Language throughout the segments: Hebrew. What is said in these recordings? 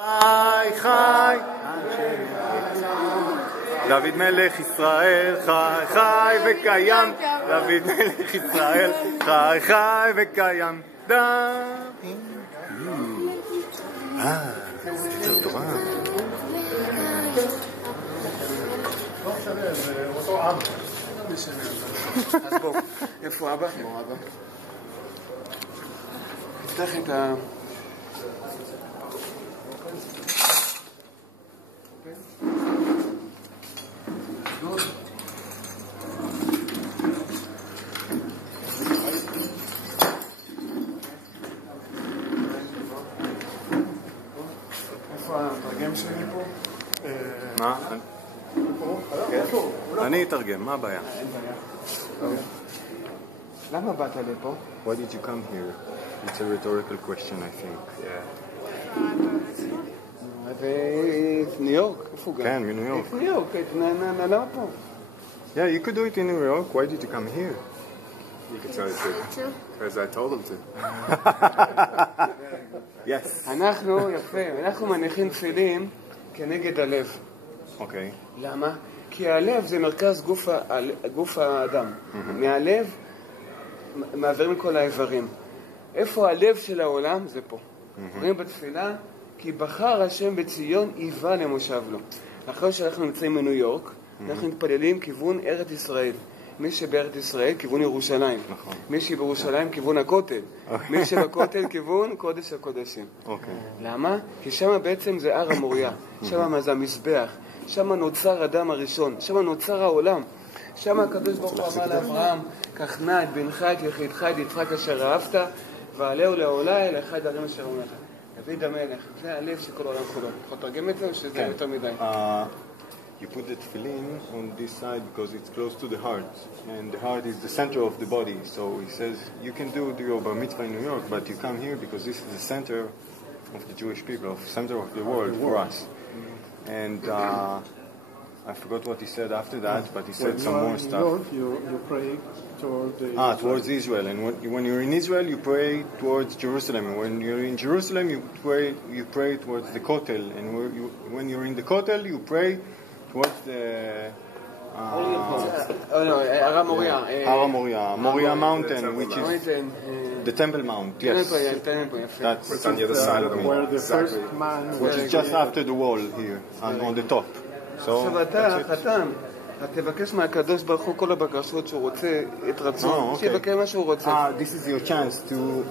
חי חי דוד מלך ישראל חי חי וקיים דוד מלך ישראל חי חי וקיים ספר תורה אותו עם אז בוא, איפה אבא? תפתח את ה... איפה התרגם שלי פה? מה? אני אתרגם, מה הבעיה? אין בעיה. למה באת לפה? Why did you come here? It's a rhetorical question, I think. בניו יורק, איפה גם? כן, מניו יורק. ניו יורק, למה פה? Yeah, you could do it in New York. Why did you come here? You can tell it too, because I told him to. Yes. אנחנו מניחים תפילין כנגד הלב. אוקיי. למה? כי הלב זה מרכז גוף האדם. מהלב מעבירים כל האיברים. איפה הלב של העולם? זה פה. רואים בתפילה, כי בחר השם בציון איבה למושב לו. אחרי שאנחנו נמצאים בניו יורק, אנחנו מתפללים כיוון ארץ ישראל. מי שבארץ ישראל, כיוון ירושלים. נכון. מי שבירושלים, כיוון הכותל. מי שבכותל, כיוון קודש הקודשים. אוקיי. למה? כי שם בעצם זה הר המוריה. שם זה המזבח. שם נוצר אדם הראשון. שם נוצר העולם. שם הקדוש ברוך הוא אמר לאברהם, קח נא את בנך, את יחידך, את יצחק אשר אהבת, ועלהו לעולה אל אחד הערים אשר אומר לך. דוד המלך, זה הלב של כל העולם כולו. יכול לתרגם את זה או שזה יותר מדי? You put the tefillin on this side because it's close to the heart, and the heart is the center of the body. So he says you can do your bar mitzvah in New York, but you come here because this is the center of the Jewish people, center of the world for us. And I forgot what he said after that, but he said some more stuff. You pray towards towards Israel. And when you're in Israel, you pray towards Jerusalem. And when you're in Jerusalem, you pray towards the Kotel. And when you're in the Kotel, you pray towards the הר המוריה. Moriah mountain, which is the Temple Mount. Yes, that's on the other side of the wall. where the first man which is just after the wall here, on the top. So עכשיו אתה חתם, תבקש מהקדוש ברוך הוא כל הבקשות שהוא רוצה, את רצון, שיבקש מה שהוא רוצה. This is your chance to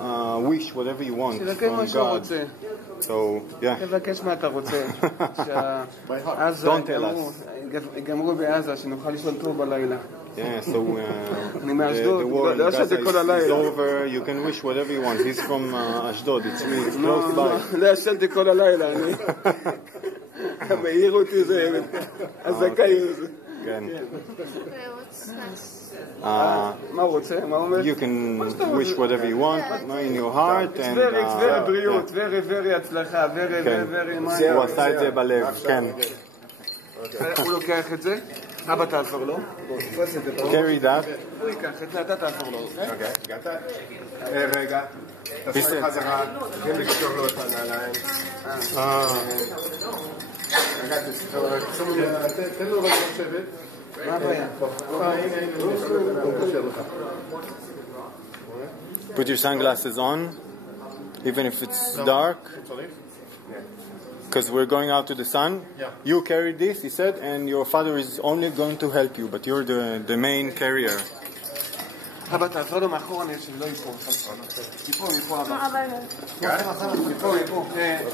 wish whatever you want שיבקש from מה שהוא God. רוצה. So, yeah. תבקש מה אתה רוצה. שעזה יגמרו בעזה, שנוכל לישון טוב בלילה. Yeah, so אני the מאשדוד, war in לא Gaza ישנתי כל is הלילה. over. You can wish whatever you want. He's from Ashdod. It's me. It's close by. לא ישנתי כל הלילה, אני... המאיר אותי זה... הזכאי זה. כן. מה הוא רוצה? מה הוא אומר? You can wish whatever you want in your heart. and very בריאות, very הצלחה, כן. very... הוא עשה את זה בלב, כן. הוא לוקח את זה, אבא תעזור לו. Carry that. הוא ייקח את זה, אתה תעזור לו. אוקיי, הגעת? רגע. תעשה חזרה, תתחיל לקשור לו את הנעליים. תן לו רק לשבת. מה הבעיה? Put your sunglasses on, even if it's dark. Because we're going out to the sun. You carry this, he said, and your father is only going to help you, but you're the main carrier. אבא תעזור לו מאחור, אני שלא ייפור. ייפור אבא. ייפור.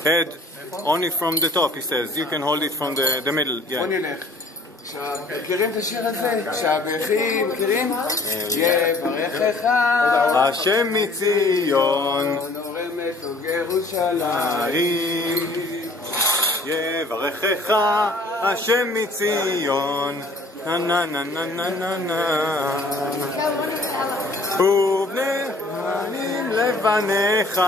Head, only from the top, he says. You can hold it from the middle. בוא Yeah. נלך. מכירים את השיר הזה? שהבכים, מכירים? יברכך השם מציון נורמת וגירושלים יברכך השם מציון נה נה נה נה נה נה נה ובני בנים לבניך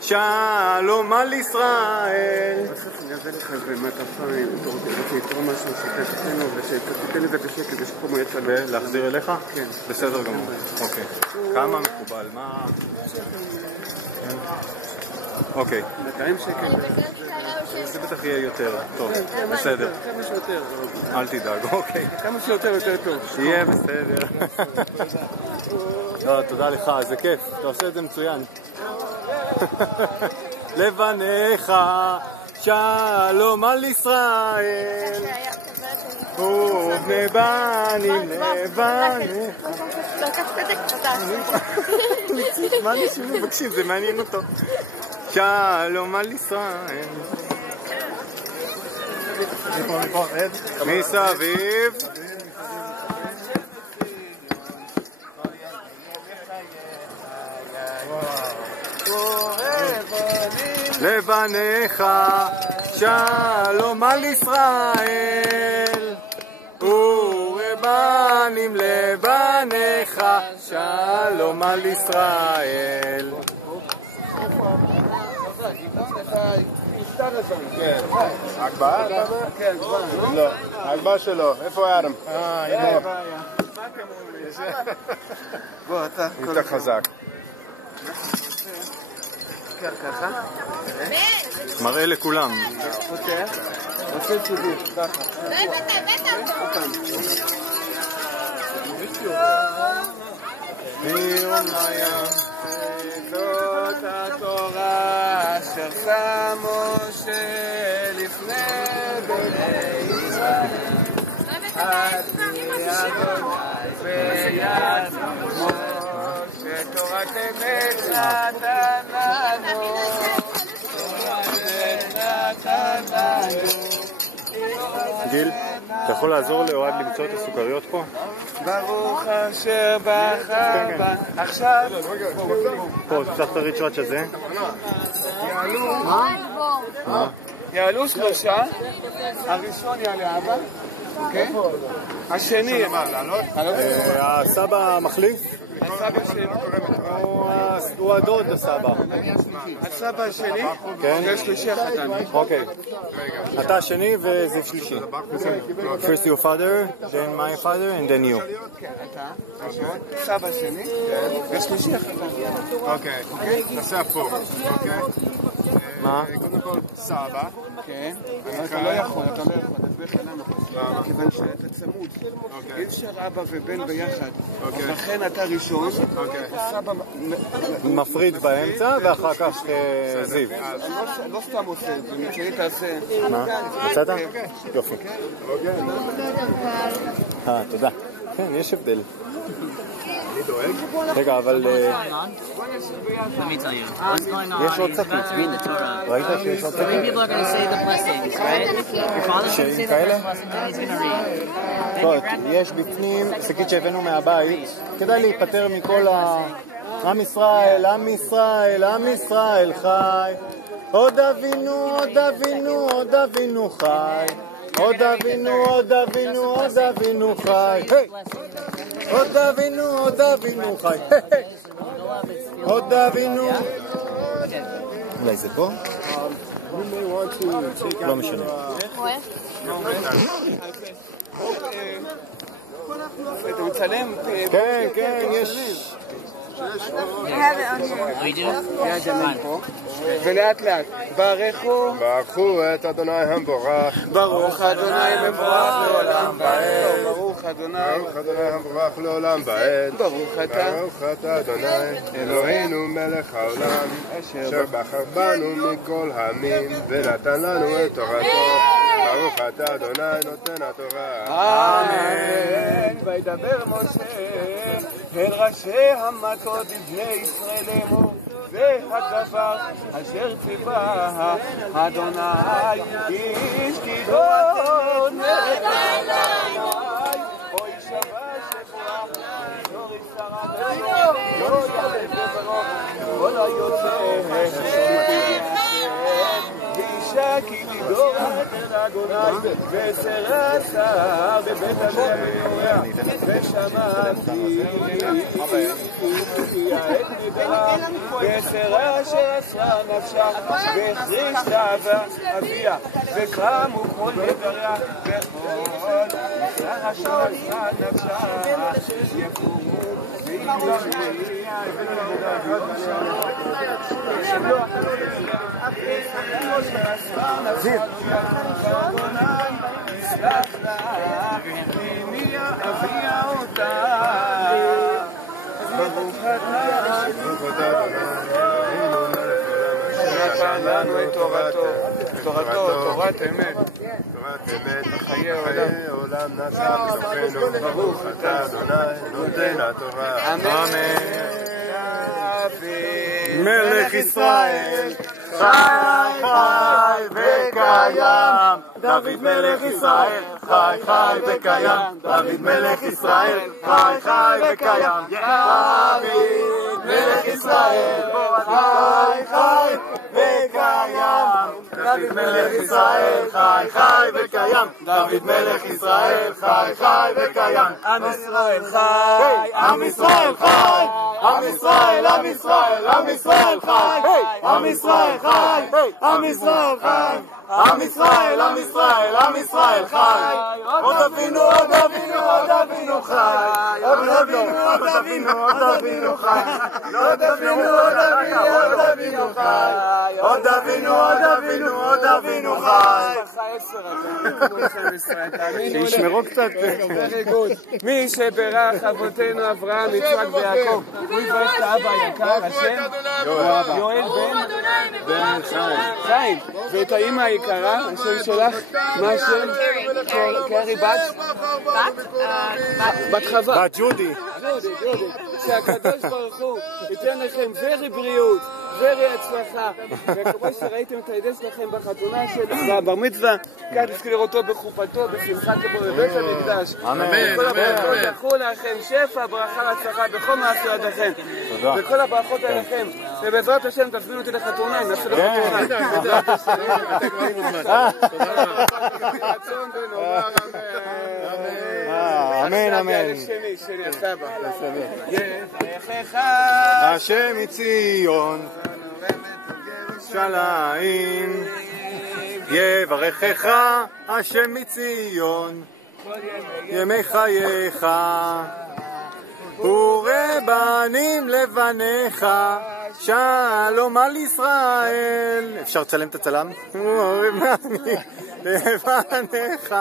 שלום על ישראל. אני אעשה לך במעטפה, אתה רוצה לתרום משהו שתתן לו ושתתן את זה בשקט ושפה הוא יצא להחזיר אליך? כן. בסדר גמור. אוקיי. כמה מקובל? מה? אוקיי. 200 שקל. זה בטח יהיה יותר טוב, בסדר. כמה שיותר. אל תדאג, אוקיי. כמה שיותר יותר טוב. יהיה בסדר. לא, תודה לך, זה כיף, אתה עושה את זה מצוין. לבניך שלום על ישראל ובני בנים לבניך. מה אנשים מבקשים? זה מעניין אותו. שלום על ישראל מסביב לבניך שלום על ישראל ובנים לבניך שלום על ישראל. כן. הגבהה? כן, הגבהה. לא, הגבהה שלו. איפה אדם? הנה. בוא, אתה. יותר חזק. ככה. מראה לכולם. פותח. עושה ציבור. ככה. זאת התורה אשר שם משה לפני בני ישראל עד אדוני ויד משה תורת אמת נתן לנו גיל, אתה יכול לעזור לאוהד למצוא את הסוכריות פה? ברוך אשר בחר בה. עכשיו פה, תפתח את הריצ'ראץ' הזה. יעלו שלושה, הראשון יעלה אבא, השני הסבא מחליף? הסבא שלי, הוא הדוד הסבא. הסבא השני, זה שלישי החתן. אוקיי. אתה השני וזיו שלישי. First your father, then my father, and then you. סבא השני, זה שלישי החתן. אוקיי, נעשה הפוך. מה? קודם כל סבא. כן, אתה לא יכול, תסביר לך למה. כיוון שאתה צמוד. אי אפשר אבא ובן ביחד. לכן אתה ראשון, סבא מפריד באמצע ואחר כך זיו. לא סתם עושה את זה, מצאי תעשה. מה? מצאת? יופי. תודה. כן, יש הבדל. רגע, אבל... Let me tell you, what's going on, יש עוד you're צפית. about to read the Torah. ראית שיש עוד Three צפית? people are going to say the blessings, right? Your father's going to say the first blessing, then he's going to read. Then your grandmother... יש בפנים שקית שהבאנו מהבית, כדאי להיפטר מכל עם ישראל, עם ישראל, עם ישראל חי. עוד אבינו, עוד אבינו, עוד אבינו חי. עוד אבינו, עוד אבינו, עוד אבינו חי. עוד אבינו, עוד אבינו חי. עוד אבינו. אולי זה פה? לא משנה. אתה מצלם? כן, כן, יש. יד ימין פה, ולאט לאט, ברכו את אדוני המבורך. ברוך אדוני מבורך לעולם ועד. ברוך אדוני המבורך לעולם ועד. ברוך אתה אדוני אלוהינו מלך העולם אשר בחר בנו מכל העמים ונתן לנו את תורתו. ברוך אתה אדוני נותן התורה. אמן. וידבר משה אל ראשי המטות בני ישראל לאמור, זה הדבר אשר ציווה אדוני איש גדול אדוני אוי שווה שבועה שורי שרה לא יעלה בברוך כל היוצא ואישה כי תדור את אדוני וסרה שר בבית המאורע ושמעתי כי העת נדרה וסרה אשר אסרה נפשה והחריש תאווה אביה וקמו כל נדריה וכל נסרה אשר אסרה נפשה יקומו ויגלו לנו את תורתו, תורת אמת, חיי עולם נעשה בתוכנו, ברוך אתה אדוני נותן התורה. אמן. מלך ישראל חי חי וקיים, דוד מלך ישראל חי חי וקיים, דוד מלך ישראל חי חי וקיים, דוד מלך ישראל חי חי וקיים, דוד מלך ישראל חי חי וקיים, דוד מלך ישראל חי חי וקיים, עם ישראל חי, עם ישראל חי, עם ישראל, עם ישראל, עם ישראל חי, עם ישראל חי, עם ישראל חי, עם ישראל, עם ישראל, עם ישראל חי, עוד אבינו, עוד אבינו, עוד אבינו חי, עוד אבינו, עוד אבינו, עוד אבינו חי, עוד אבינו, עוד אבינו, עוד אבינו חי, עוד אבינו, עוד אבינו, עוד אבינו חי. שישמרו קצת. מי שברך אבותינו אברהם, יצחק ויעקב, הוא יברך את האבא היקר, השם יואל בן חיים, ואת האמא היקרה, השם שלך, מה השם? קרי בת חווה. בת ג'ודי. שהקדוש ברוך הוא ייתן לכם זרי בריאות, זרי הצלחה, וכמו שראיתם את הידי שלכם בחתונה של בר מצווה, כאן תזכו לראותו בחופתו, בשמחת לבוא בבית המקדש. אמן. זכו לכם שפע, ברכה והצלחה בכל מעשי ידיכם. וכל הברכות עליכם, ובעזרת השם תזמינו אותי לחתונה, נעשה לו חתונה. בעזרת השם. רצון ונאמר אמן, אמן. שני, הסבא. יברכך השם מציון ירושלים, יברכך השם מציון ימי חייך, ורבנים לבניך, שלום על ישראל. אפשר לצלם את הצלם? ורבנים לבניך,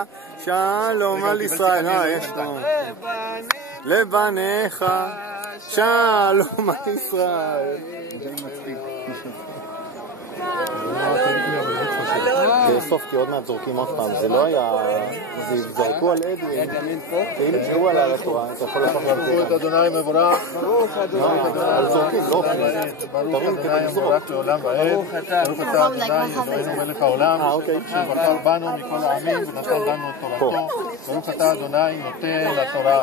שלום על ישראל. יש לו לבניך, שלום על ישראל. בסוף כי עוד מעט זורקים עוד פעם, זה לא היה, זה זרקו על אדווין, כאילו תראו על התורה, אתה יכול לקחת את זה. ברוך אדוני מבורך, על זורקים, לא אוכלים, תרים כדי לזרוק. לעולם ועד, ברוך אתה אדוני אלוהינו מלך העולם, שבחר בנו מכל העמים ונתן לנו את תורתו, ברוך אתה אדוני נותן התורה.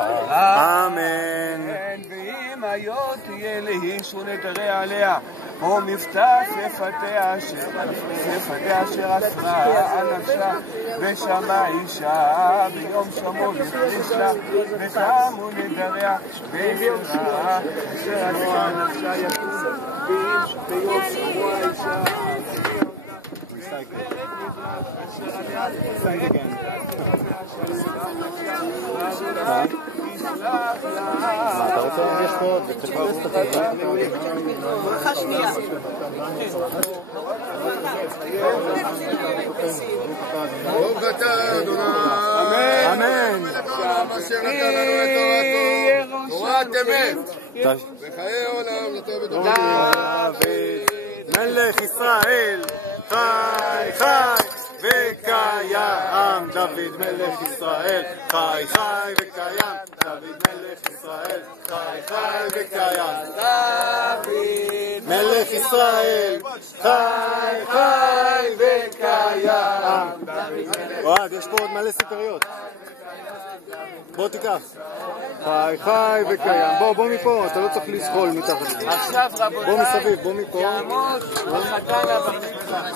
אמן. ואם היות תהיה לאיש ונדרע עליה, או מבטח שפתיה אשר אסרה על נפשה, ושמע אישה ביום שמו לפרישה, ושמו נדרע ואסרה אשר אסרה על נפשה יקום, ביום שמו האישה מה אתה רוצה? יש פה, צריך לראות את החיים. ברכה שנייה. ברוך אתה אדוני אמן. אשר נתן לנו את תורתו, תורת אמת, וחיי עולם נתן בדורו. דוד מלך ישראל חי חי וקיים, דוד מלך ישראל חי חי וקיים, דוד מלך ישראל חי חי וקיים, דוד מלך ישראל חי חי וקיים. אוהד, יש פה עוד מלא סוכריות, בוא תיקח. חי חי וקיים. בוא מפה, אתה לא צריך לזחול מתחת. עכשיו רבותיי, בוא מסביב, בוא מפה. יעמוד החתן הבר מצווה.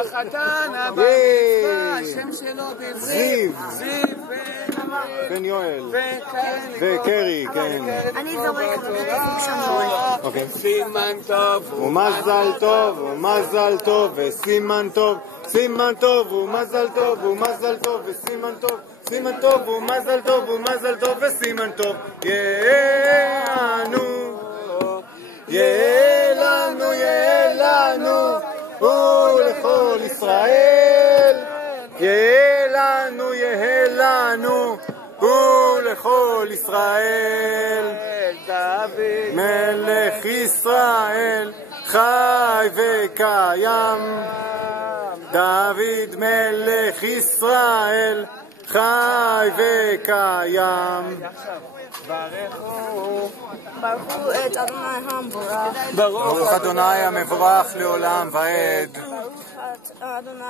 החתן הבר מצווה, השם שלו בעברית זיו בן יואל וקרי, כן. אני זורק אוקיי. סימן טוב ומזל טוב ומזל טוב וסימן טוב, סימן טוב ומזל טוב ומזל טוב וסימן טוב, סימן טוב ומזל טוב ומזל טוב וסימן טוב. יהיה לנו, יהיה לנו, יהיה לנו ולכל ישראל, יהא לנו, יהא לנו, ולכל ישראל, דוד מלך ישראל, חי וקיים, דוד מלך ישראל, חי וקיים. ברכו את אדוני המבורך. ברוך אדוני המבורך לעולם ועד. ברוך את אדוני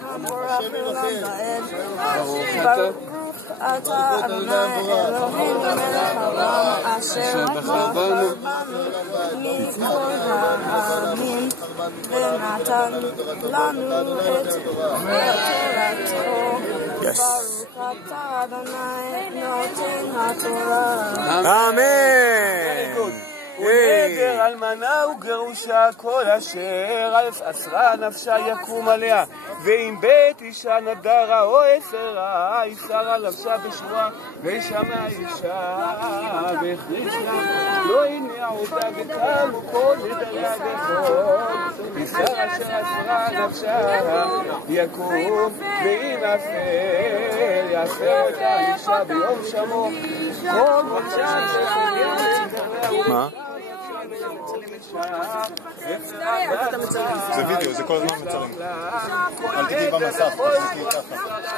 המבורך לעולם ועד. ברוך אתה אדוני אלוהינו מלך העולם אשר בחר בנו מכל העמים ונתן לנו את תורתו. ברוך אתה אדוני נותן התורה. אמן. ונדר אלמנה וגרושה כל אשר אסרה נפשה יקום עליה, ואם בית אישה נדרה או הפרה איסרה נפשה בשבועה ושמעה אישה והכריזה לא הניעה אותה וקמו כל נדריה וכל איסר אשר אסרה נפשה יקום, ואם הפר יפר אותה אישה ביום שמו כל חודשה מה? זה וידאו, זה כל הזמן מצלם. אל תגיעי במסך, תחזיקי ככה.